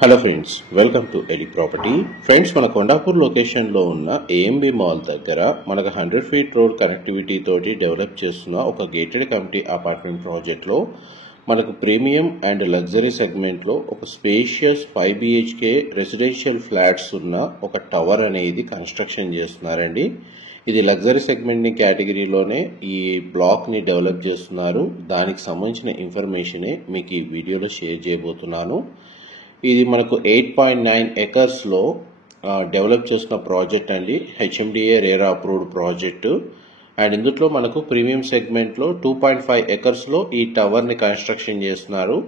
Hello friends, welcome to Eli property. Friends, మన కొండాపూర్ లొకేషన్లో ఉన్న ఏఎంబి మాల్ దగ్గర మనకు 100 ఫీట్ రోడ్ కనెక్టివిటీ తోటి డెవలప్ చేస్తున్న ఒక గేటెడ్ కమ్యూనిటీ అపార్ట్మెంట్ ప్రాజెక్ట్లో మనకు ప్రీమియం అండ్ లగ్జరీ సెగ్మెంట్లో ఒక స్పేషియస్ 5 BHK రెసిడెన్షియల్ ఫ్లాట్స్ ఉన్న ఒక టవర్ అనేది కన్స్ట్రక్షన్ చేస్తున్నారండి. ఇది లగ్జరీ సెగ్మెంట్ కేటగిరీలోనే ఈ బ్లాక్ని డెవలప్ చేస్తున్నారు. దానికి సంబంధించిన ఇన్ఫర్మేషనే మీకు ఈ వీడియోలో షేర్ చేయబోతున్నాను. ఇది మనకు 8.9 ఎకర్స్లో డెవలప్ చేస్తున్న ప్రాజెక్ట్ అండి. HMDA RERA approved project. And ఇందులో మనకు ప్రీమియం సెగ్మెంట్లో 2.5 ఎకర్స్లో ఈ టవర్ని కన్స్ట్రక్షన్ చేస్తున్నారు.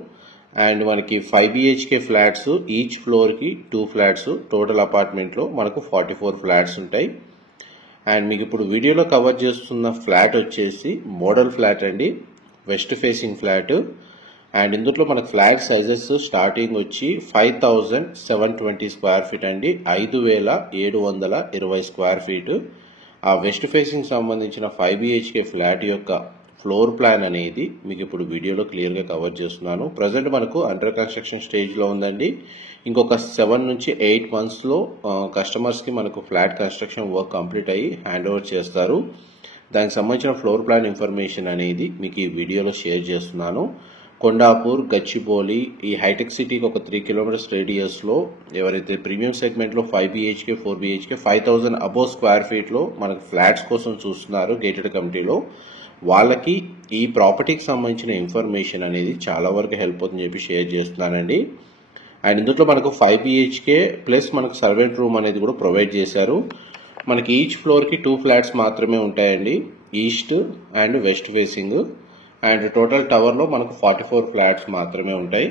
అండ్ మనకి 5 BHK ఫ్లాట్స్, ఈచ్ ఫ్లోర్కి 2 ఫ్లాట్స్, టోటల్ అపార్ట్మెంట్లో మనకు 44 ఫ్లాట్స్ ఉంటాయి. అండ్ మీకు ఇప్పుడు వీడియోలో కవర్ చేస్తున్న ఫ్లాట్ వచ్చేసి మోడల్ ఫ్లాట్ అండి, వెస్ట్ ఫేసింగ్ ఫ్లాట్. అండ్ ఇందులో మనకు ఫ్లాట్ సైజెస్ స్టార్టింగ్ వచ్చి 5720 స్క్వేర్ ఫీట్ అండి, 5720 స్క్వేర్ ఫీట్. ఆ వెస్ట్ ఫేసింగ్ సంబంధించిన 5 BHK ఫ్లాట్ యొక్క ఫ్లోర్ ప్లాన్ అనేది మీకు ఇప్పుడు వీడియోలో క్లియర్గా కవర్ చేస్తున్నాను. ప్రజెంట్ మనకు అండర్ కన్స్ట్రక్షన్ స్టేజ్లో ఉందండి. ఇంకొక 7 నుంచి 8 మంత్స్లో కస్టమర్స్కి మనకు ఫ్లాట్ కన్స్ట్రక్షన్ వర్క్ కంప్లీట్ అయ్యి హ్యాండ్ ఓవర్ చేస్తారు. దానికి సంబంధించిన ఫ్లోర్ ప్లాన్ ఇన్ఫర్మేషన్ అనేది మీకు ఈ వీడియోలో షేర్ చేస్తున్నాను. కొండాపూర్, గచ్చిబౌలి, ఈ హైటెక్ సిటీకి ఒక 3 కిలోమీటర్స్ రేడియస్లో ఎవరైతే ప్రీమియం సెగ్మెంట్లో 5 BHK 4 BHK 5000 అబోవ్ స్క్వేర్ ఫీట్లో మనకు ఫ్లాట్స్ కోసం చూస్తున్నారు గేటెడ్ కమిటీలో, వాళ్ళకి ఈ ప్రాపర్టీకి సంబంధించిన ఇన్ఫర్మేషన్ అనేది చాలా వరకు హెల్ప్ అవుతుందని చెప్పి షేర్ చేస్తున్నానండి. అండ్ ఇందులో మనకు 5 BHK ప్లస్ మనకు సర్వెంట్ రూమ్ అనేది కూడా ప్రొవైడ్ చేశారు. మనకి ఈచ్ ఫ్లోర్కి 2 ఫ్లాట్స్ మాత్రమే ఉంటాయండి, east and west facing. And total టవర్లో మనకు 44 ఫ్లాట్స్ మాత్రమే ఉంటాయి.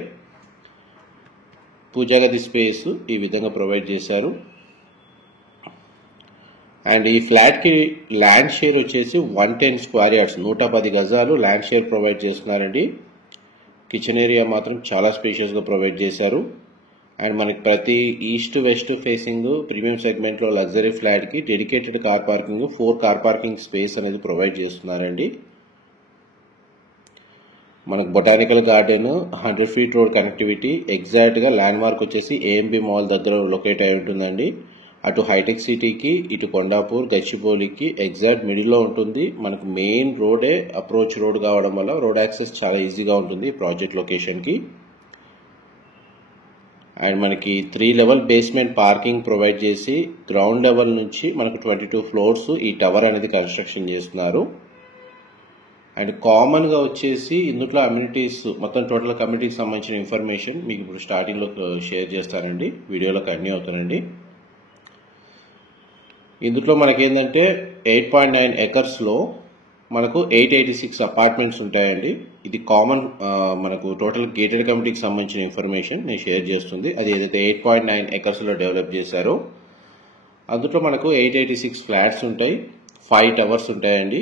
పూజా గది స్పేస్ ఈ విధంగా ప్రొవైడ్ చేశారు. అండ్ ఈ ఫ్లాట్కి ల్యాండ్ షేర్ వచ్చేసి 110 స్క్వేర్ యార్డ్స్, 110 గజాలు ల్యాండ్ షేర్ ప్రొవైడ్ చేస్తున్నారండి. కిచెన్ ఏరియా మాత్రం చాలా స్పేషియస్గా ప్రొవైడ్ చేశారు. అండ్ మనకి ప్రతి ఈస్ట్ వెస్ట్ ఫేసింగ్ ప్రీమియం సెగ్మెంట్లో లగ్జరీ ఫ్లాట్కి dedicated car parking, 4 car parking space అనేది ప్రొవైడ్ చేస్తున్నారండి. మనకు botanical garden, 100 feet road connectivity, ఎగ్జాక్ట్గా ల్యాండ్ మార్క్ వచ్చేసి ఏఎంబి మాల్ దగ్గర లొకేట్ అయి ఉంటుందండి. అటు హైటెక్ సిటీకి, ఇటు కొండాపూర్, గచ్చిబౌలికి ఎగ్జాక్ట్ మిడిల్లో ఉంటుంది. మనకు మెయిన్ రోడే అప్రోచ్ రోడ్ కావడం వల్ల రోడ్ యాక్సెస్ చాలా ఈజీగా ఉంటుంది ప్రాజెక్ట్ లొకేషన్కి. అండ్ మనకి 3 లెవెల్ బేస్మెంట్ పార్కింగ్ ప్రొవైడ్ చేసి గ్రౌండ్ లెవెల్ నుంచి మనకు 22 ఫ్లోర్స్ ఈ టవర్ అనేది కన్స్ట్రక్షన్ చేస్తున్నారు. అండ్ కామన్గా వచ్చేసి ఇందులో అమ్యూనిటీస్ మొత్తం టోటల్ కమ్యూనిటీకి సంబంధించిన ఇన్ఫర్మేషన్ మీకు ఇప్పుడు స్టార్టింగ్లో షేర్ చేస్తానండి, వీడియోలో కంటిన్యూ అవుతానండి. ఇందులో మనకేంటంటే 8.9 ఎకర్స్లో మనకు 886 అపార్ట్మెంట్స్ ఉంటాయండి. ఇది కామన్ మనకు టోటల్ గేటెడ్ కమ్యూనిటీకి సంబంధించిన ఇన్ఫర్మేషన్ నేను షేర్ చేస్తుంది. అది ఏదైతే 8.9 ఎకర్స్లో డెవలప్ చేశారో అందులో మనకు 886 ఫ్లాట్స్ ఉంటాయి, 5 టవర్స్ ఉంటాయండి.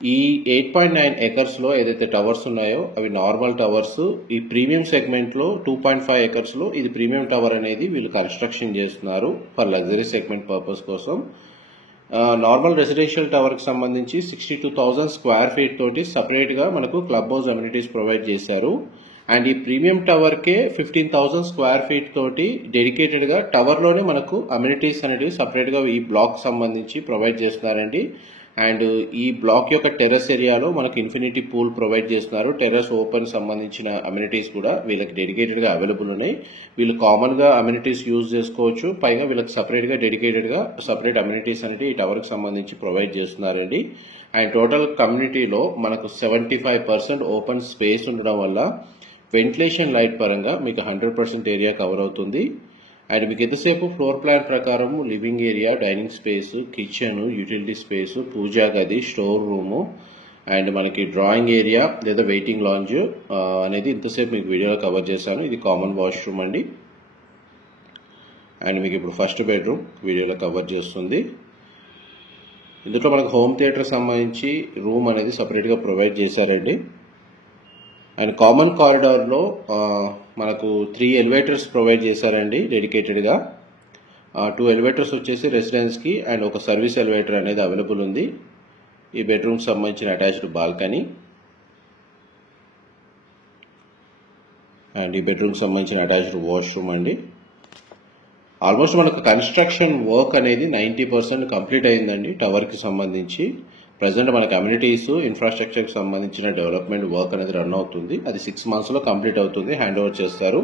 ఈ 8.9 ఎకర్స్లో ఏదైతే టవర్స్ ఉన్నాయో అవి నార్మల్ టవర్స్. ఈ ప్రీమియం సెగ్మెంట్లో 2.5 ఎకర్స్లో ఇది ప్రీమియం టవర్ అనేది వీళ్ళు కన్స్ట్రక్షన్ చేస్తున్నారు ఫర్ లగ్జరీ సెగ్మెంట్ పర్పస్ కోసం. నార్మల్ రెసిడెన్షియల్ టవర్కి సంబంధించి 62,000 స్క్వేర్ ఫీట్ తోటి సపరేట్గా మనకు క్లబ్ హౌస్ అమ్యూనిటీస్ ప్రొవైడ్ చేశారు. అండ్ ఈ ప్రీమియం టవర్కే 15,000 స్క్వేర్ ఫీట్ తోటి డెడికేటెడ్గా టవర్లోనే మనకు అమ్యూనిటీస్ అనేవి సపరేట్గా ఈ బ్లాక్ సంబంధించి ప్రొవైడ్ చేస్తున్నారండి. అండ్ ఈ బ్లాక్ యొక్క టెర్రస్ ఏరియాలో మనకు ఇన్ఫినిటీ పూల్ ప్రొవైడ్ చేస్తున్నారు. టెర్రస్ ఓపెన్ సంబంధించిన అమ్యూనిటీస్ కూడా వీళ్ళకి డెడికేటెడ్గా అవైలబుల్ ఉన్నాయి. వీళ్ళు కామన్గా అమ్యూనిటీస్ యూజ్ చేసుకోవచ్చు, పైగా వీళ్ళకి సపరేట్గా డెడికేటెడ్గా సపరేట్ అమ్యూనిటీస్ అనేవి ఈ టవర్కి సంబంధించి ప్రొవైడ్ చేస్తున్నారండి. అండ్ టోటల్ కమ్యూనిటీలో మనకు 75% ఓపెన్ స్పేస్ ఉండడం వల్ల వెంటిలేషన్ లైట్ పరంగా మీకు 100% ఏరియా కవర్ అవుతుంది. అండ్ మీకు ఎంతసేపు ఫ్లోర్ ప్లాన్ ప్రకారం living area, dining space, kitchen, utility space, puja గది, స్టోర్ రూము అండ్ మనకి డ్రాయింగ్ ఏరియా లేదా వెయిటింగ్ లాంజ్ అనేది ఇంతసేపు మీకు వీడియోలో కవర్ చేశాను. ఇది కామన్ వాష్రూమ్ అండి. అండ్ మీకు ఇప్పుడు ఫస్ట్ బెడ్రూమ్ వీడియోలో కవర్ చేస్తుంది. ఇందులో మనకు హోమ్ థియేటర్ సంబంధించి రూమ్ అనేది సపరేట్గా ప్రొవైడ్ చేశారండి. అండ్ కామన్ కారిడార్లో మనకు 3 ఎలివేటర్స్ ప్రొవైడ్ చేశారండి డెడికేటెడ్గా. 2 ఎలివేటర్స్ వచ్చేసి రెసిడెన్స్కి అండ్ ఒక సర్వీస్ ఎలివేటర్ అనేది అవైలబుల్ ఉంది. ఈ బెడ్రూమ్ సంబంధించిన అటాచ్డ్ బాల్కనీ. అండ్ ఈ బెడ్రూమ్కి సంబంధించిన అటాచ్డ్ వాష్రూమ్ అండి. ఆల్మోస్ట్ మనకు కన్స్ట్రక్షన్ వర్క్ అనేది 90% కంప్లీట్ అయిందండి. టవర్కి సంబంధించి ప్రజెంట్ మనకు కమ్యూనిటీస్ ఇన్ఫ్రాస్ట్రక్చర్కి సంబంధించిన డెవలప్మెంట్ వర్క్ అనేది రన్ అవుతుంది. అది 6 monthsలో కంప్లీట్ అవుతుంది. హ్యాండ్ ఓవర్ చేస్తారు.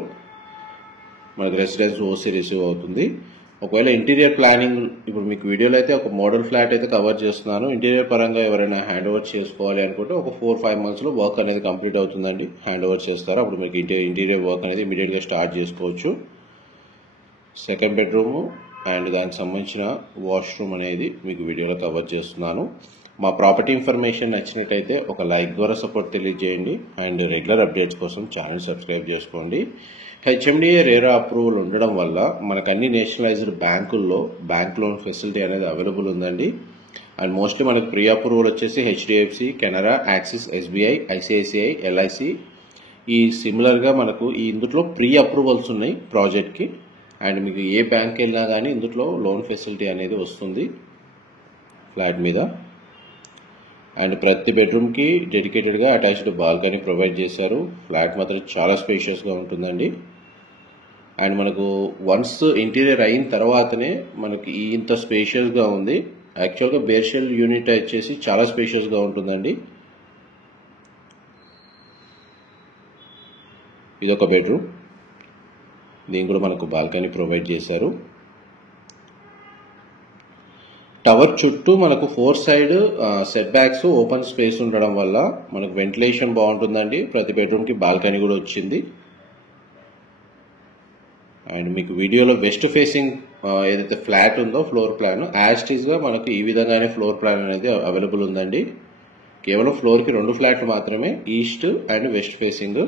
మనకు రెసిడెన్స్ ఓసీ రిసీవ్ అవుతుంది. ఒకవేళ ఇంటీరియర్ ప్లానింగ్ ఇప్పుడు మీకు వీడియోలో అయితే ఒక మోడల్ ఫ్లాట్ అయితే కవర్ చేస్తున్నాను. ఇంటీరియర్ పరంగా ఎవరైనా హ్యాండ్ ఓవర్ చేసుకోవాలి అనుకుంటే ఒక 4-5 monthsలో వర్క్ అనేది కంప్లీట్ అవుతుందండి. హ్యాండ్ ఓవర్ చేస్తారు. అప్పుడు మీకు ఇంటీరియర్ వర్క్ అనేది ఇమీడియట్గా స్టార్ట్ చేసుకోవచ్చు. సెకండ్ బెడ్రూమ్ అండ్ దానికి సంబంధించిన వాష్రూమ్ అనేది మీకు వీడియోలో కవర్ చేస్తున్నాను. మా ప్రాపర్టీ ఇన్ఫర్మేషన్ నచ్చినట్లయితే ఒక లైక్ ద్వారా సపోర్ట్ తెలియజేయండి. అండ్ రెగ్యులర్ అప్డేట్స్ కోసం ఛానల్ సబ్స్క్రైబ్ చేసుకోండి. హెచ్ఎండిఏ రేరా అప్రూవల్ ఉండడం వల్ల మనకు అన్ని నేషనలైజ్డ్ బ్యాంకుల్లో బ్యాంక్ లోన్ ఫెసిలిటీ అనేది అవైలబుల్ ఉందండి. అండ్ మోస్ట్లీ మనకు ప్రీ అప్రూవల్ వచ్చేసి HDFC, Canara, axis, SBI, ICICI, LIC. ఈ సిమిలర్గా మనకు ఈ ఇందులో ప్రీ అప్రూవల్స్ ఉన్నాయి ప్రాజెక్ట్కి. అండ్ మీకు ఏ బ్యాంక్ వెళ్ళినా కానీ ఇందులో లోన్ ఫెసిలిటీ అనేది వస్తుంది ఫ్లాట్ మీద. అండ్ ప్రతి బెడ్రూమ్కి డెడికేటెడ్గా అటాచ్డ్ బాల్కనీ ప్రొవైడ్ చేశారు. ఫ్లాట్ మాత్రం చాలా స్పేషియస్గా ఉంటుందండి. అండ్ మనకు వన్స్ ఇంటీరియర్ అయిన తర్వాతనే మనకి ఇంత స్పేషియస్గా ఉంది. యాక్చువల్గా బేర్షెల్ యూనిట్ వచ్చేసి చాలా స్పేషియస్గా ఉంటుందండి. ఇదొక బెడ్రూమ్. దీని కూడా మనకు బాల్కనీ ప్రొవైడ్ చేశారు. టవర్ చుట్టూ మనకు 4 side set backs open space ఉండడం వల్ల మనకు వెంటిలేషన్ బాగుంటుందండి. ప్రతి బెడ్రూమ్కి బాల్కనీ కూడా వచ్చింది. అండ్ మీకు వీడియోలో వెస్ట్ ఫేసింగ్ ఏదైతే ఫ్లాట్ ఉందో ఫ్లోర్ ప్లాన్ యాస్టీస్గా మనకు ఈ విధంగానే ఫ్లోర్ ప్లాన్ అనేది అవైలబుల్ ఉందండి. కేవలం ఫ్లోర్కి 2 ఫ్లాట్లు మాత్రమే, east and west facing.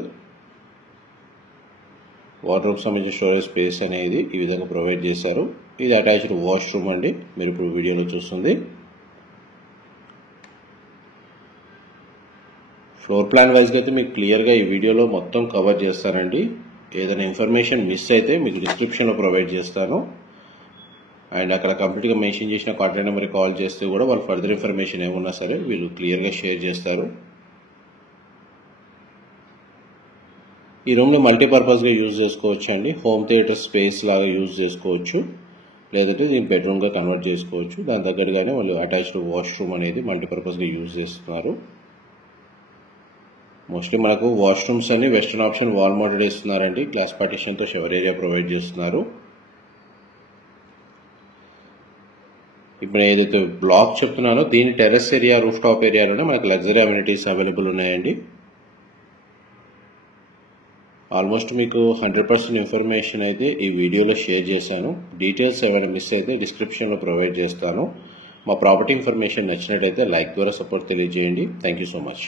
Wardrobe సంబంధించిన స్టోరేజ్ స్పేస్ అనేది ఈ విధంగా ప్రొవైడ్ చేశారు. ఇది అటాచ్డ్ వాష్రూమ్ అండి, మీరు ఇప్పుడు వీడియోలో చూస్తుంది. ఫ్లోర్ ప్లాన్ వైజ్గా అయితే మీకు క్లియర్గా ఈ వీడియోలో మొత్తం కవర్ చేస్తానండి. ఏదైనా ఇన్ఫర్మేషన్ మిస్ అయితే మీకు డిస్క్రిప్షన్లో ప్రొవైడ్ చేస్తాను. అండ్ అక్కడ కంప్లీట్గా మెన్షన్ చేసిన కాంటాక్ట్ నెంబర్కి కాల్ చేస్తే కూడా వాళ్ళు ఫర్దర్ ఇన్ఫర్మేషన్ ఏమున్నా సరే వీళ్ళు క్లియర్గా షేర్ చేస్తారు. ఈ రూమ్ని మల్టీపర్పస్గా యూజ్ చేసుకోవచ్చు అండి. హోమ్ థియేటర్ స్పేస్ లాగా యూజ్ చేసుకోవచ్చు, లేదంటే దీన్ని బెడ్రూమ్గా కన్వర్ట్ చేసుకోవచ్చు. దాని దగ్గరగానే వాళ్ళు అటాచ్డ్ వాష్రూమ్ అనేది మల్టీపర్పస్గా యూజ్ చేస్తున్నారు. మోస్ట్లీ మనకు వాష్రూమ్స్ అన్ని వెస్టర్న్ ఆప్షన్ వాల్ మౌంటెడ్ ఇస్తున్నారండి. గ్లాస్ పార్టిషన్తో షవర్ ఏరియా ప్రొవైడ్ చేస్తున్నారు. ఇప్పుడు ఏదైతే బ్లాక్ చెప్తున్నానో దీని టెర్రస్ ఏరియా, రూఫ్ టాప్ ఏరియాలోనే మనకు లగ్జరీ అమ్యూనిటీస్ అవైలబుల్ ఉన్నాయండి. ఆల్మోస్ట్ మీకు 100% ఇన్ఫర్మేషన్ అయితే ఈ వీడియోలో షేర్ చేశాను. డీటెయిల్స్ ఏమైనా మిస్ అయితే డిస్క్రిప్షన్లో ప్రొవైడ్ చేస్తాను. మా ప్రాపర్టీ ఇన్ఫర్మేషన్ నచ్చినట్టయితే లైక్ ద్వారా సపోర్ట్ తెలియజేయండి. Thank you so much.